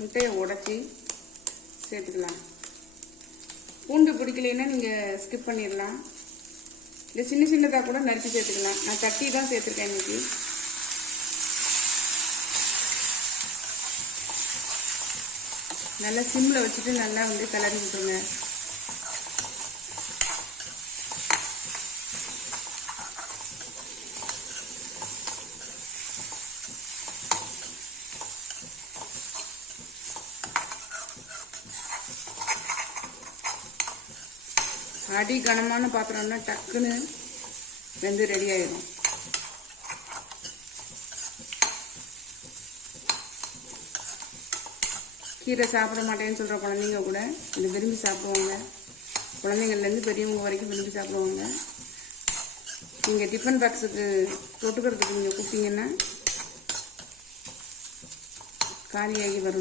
முட்டையை உடைச்சி சேர்த்துக்கலாம். பூண்டு பிடிக்கலைன்னா நீங்கள் ஸ்கிப் பண்ணிடலாம். இல்லை சின்ன சின்னதாக கூட நறுக்கி சேர்த்துக்கலாம். நான் தட்டி தான் சேர்த்துருக்கேன் இன்னைக்கு. நல்லா சிம்மில் வச்சுட்டு நல்லா கிளறி விட்டுருங்க. அடி கனமான பாத்திரம்னா டக்குன்னு வெந்து ரெடி ஆயிடும். கீரை சாப்பிட மாட்டேன்னு சொல்கிற குழந்தைங்க கூட இதை விரும்பி சாப்பிடுவாங்க. குழந்தைங்கள்லேருந்து பெரியவங்க வரைக்கும் விரும்பி சாப்பிடுவாங்க. நீங்கள் டிஃபன் பாக்ஸுக்கு தொட்டுக்கிறதுக்கு நீங்கள் கொடுத்தீங்கன்னா காலியாகி வரும்.